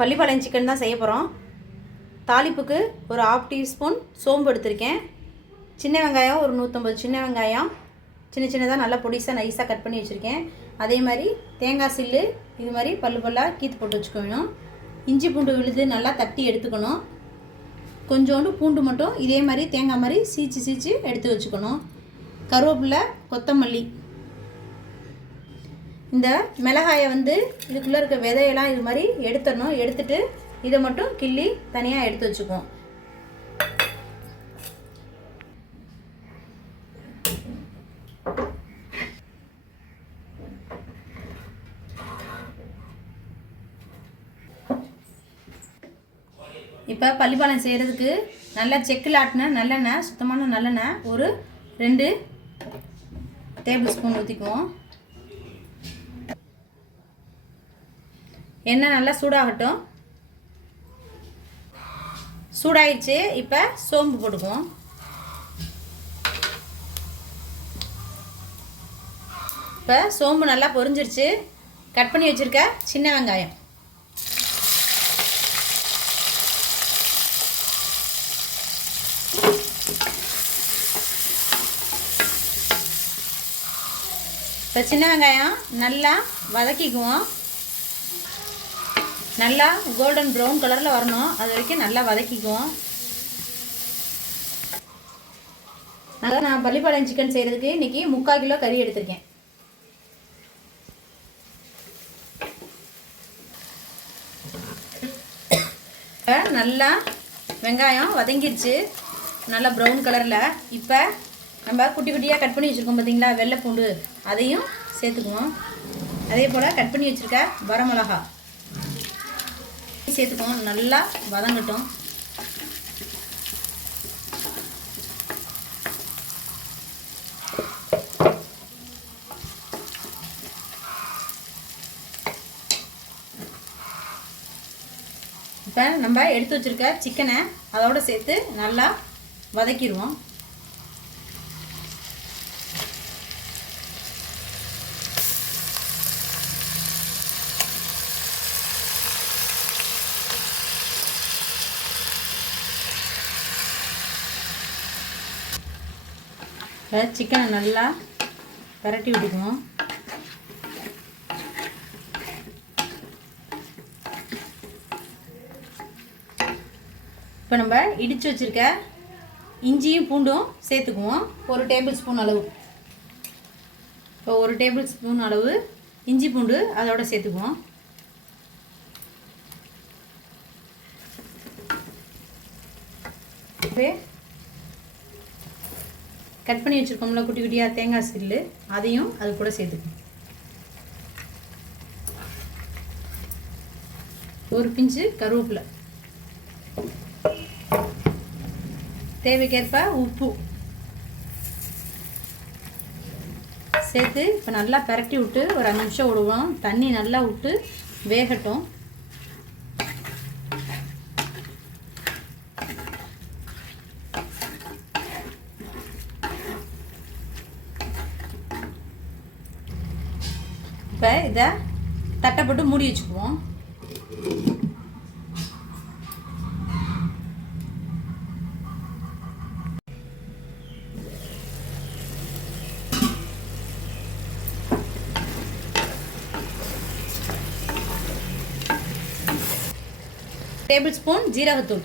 Pallipalayam chicken தான் செய்ய போகிறோம் தாளிப்புக்கு ஒரு ஆஃப் டீஸ்பூன் சோம்பு எடுத்திருக்கேன். சின்ன வெங்காயம் ஒரு நூற்றம்பது சின்ன வெங்காயம். சின்ன சின்னதாக நல்லா பொடிசாக நைஸாக கட் பண்ணி வச்சுருக்கேன். அதே மாதிரி தேங்காய் சில்லு இது மாதிரி பல்லு பல்லாக கீத்து போட்டு வச்சுக்கணும். இஞ்சி பூண்டு விழுது நல்லா தட்டி எடுத்துக்கணும். கொஞ்சோண்டு பூண்டு மட்டும் இதே மாதிரி தேங்காய் மாதிரி சீச்சு சீச்சு எடுத்து வச்சுக்கணும். கருவேப்பிலை கொத்தமல்லி இந்த மிளகாயை வந்து இதுக்குள்ளே இருக்க விதையெல்லாம் இது மாதிரி எடுத்துடணும். எடுத்துட்டு இதை மட்டும் கிள்ளி தனியாக எடுத்து வச்சுக்குவோம். இப்போ பள்ளிப்பாளையம் செய்கிறதுக்கு நல்லா செக்கில் ஆட்டின நல்லெண்ணெய் சுத்தமான நல்லெண்ணெய் ஒரு ரெண்டு டேபிள் ஸ்பூன் ஊற்றிக்குவோம் எண்ணெய் நல்லா சூடாகட்டும். சூடாயிடுச்சு. இப்போ சோம்பு போட்டுக்குவோம். இப்போ சோம்பு நல்லா பொரிஞ்சிருச்சு. கட் பண்ணி வச்சுருக்க சின்ன வெங்காயம். இப்போ சின்ன வெங்காயம் நல்லா வதக்கிக்குவோம். நல்லா கோல்டன் ப்ரௌன் கலரில் வரணும். அது வரைக்கும் நல்லா வதக்கிக்குவோம் அதான் நான் பள்ளிப்பாளையம் சிக்கன் செய்கிறதுக்கு இன்றைக்கி முக்கால் கிலோ கறி எடுத்திருக்கேன். இப்போ நல்லா வெங்காயம் வதங்கிடுச்சு நல்லா ப்ரௌன் கலரில் இப்போ நம்ம குட்டி குட்டியாக கட் பண்ணி வச்சுருக்கோம் பார்த்தீங்களா வெள்ளை பூண்டு அதையும் சேர்த்துக்குவோம். அதே போல் கட் பண்ணி வச்சுருக்க வரமிளகா சேர்த்துக்கோம் நல்லா வதங்கட்டும். இப்போ நம்ம எடுத்து வச்சுருக்க சிக்கனை அதோட சேர்த்து நல்லா வதக்கிடுவோம். சிக்கனை நல்லா பரட்டி விட்டுக்குவோம். இப்போ நம்ம இடித்து வச்சுருக்க இஞ்சியும் பூண்டும் சேர்த்துக்குவோம். ஒரு டேபிள் ஸ்பூன் அளவு. இப்போ ஒரு டேபிள் ஸ்பூன் அளவு இஞ்சி பூண்டு அதோட சேர்த்துக்குவோம். கட் பண்ணி வச்சுருக்கோம்ல குட்டி குட்டியாக தேங்காய் சில்லு அதையும் அது கூட சேர்த்துக்கணும். ஒரு பிஞ்சு கருவேப்பிலை. தேவைக்கேற்ப உப்பு. சேர்த்து இப்போ நல்லா பரட்டி விட்டு ஒரு அஞ்சு நிமிஷம் விடுவோம். தண்ணி நல்லா விட்டு வேகட்டும். இப்போ இதை தட்டை போட்டு மூடி வச்சுக்குவோம். டேபிள் ஸ்பூன் ஜீரகத்தூள்.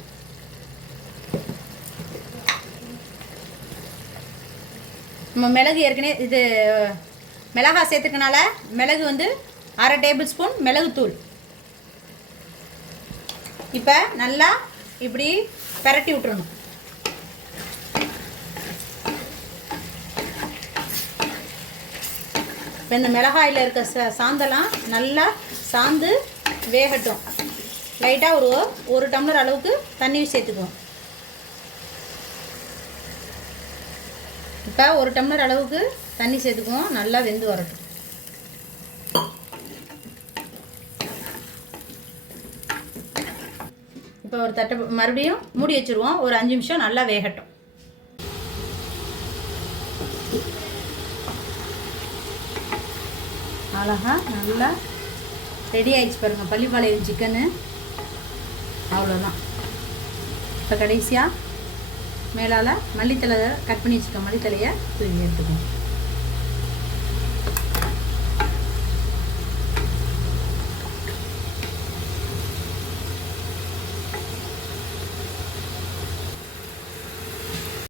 நம்ம மிளகு ஏற்கனவே இது மிளகா சேர்த்துக்கனால மிளகு வந்து அரை டேபிள் ஸ்பூன் மிளகுத்தூள். இப்போ நல்லா இப்படி பெரட்டி விட்டுறணும். இப்போ இந்த மிளகாயில் இருக்க ச சாந்தெல்லாம் நல்லா சாந்து வேகட்டும். லைட்டாக ஒரு ஒரு டம்ளர் அளவுக்கு தண்ணி சேர்த்துக்குவோம். இப்போ ஒரு டம்ளர் அளவுக்கு தண்ணி சேர்த்துக்குவோம். நல்லா வெந்து வரட்டும். இப்போ ஒரு தட்டை மறுபடியும் மூடி வச்சுருவோம். ஒரு அஞ்சு நிமிஷம் நல்லா வேகட்டும். அழகா நல்லா ரெடி ஆயிடுச்சு பாருங்கள் பள்ளிப்பாளையம் சிக்கனு அவ்வளோதான் இப்போ கடைசியாக மேலால் மல்லித்தலை கட் பண்ணி வச்சுருக்க மல்லித்தலையை தூக்கி எடுத்துக்கோம்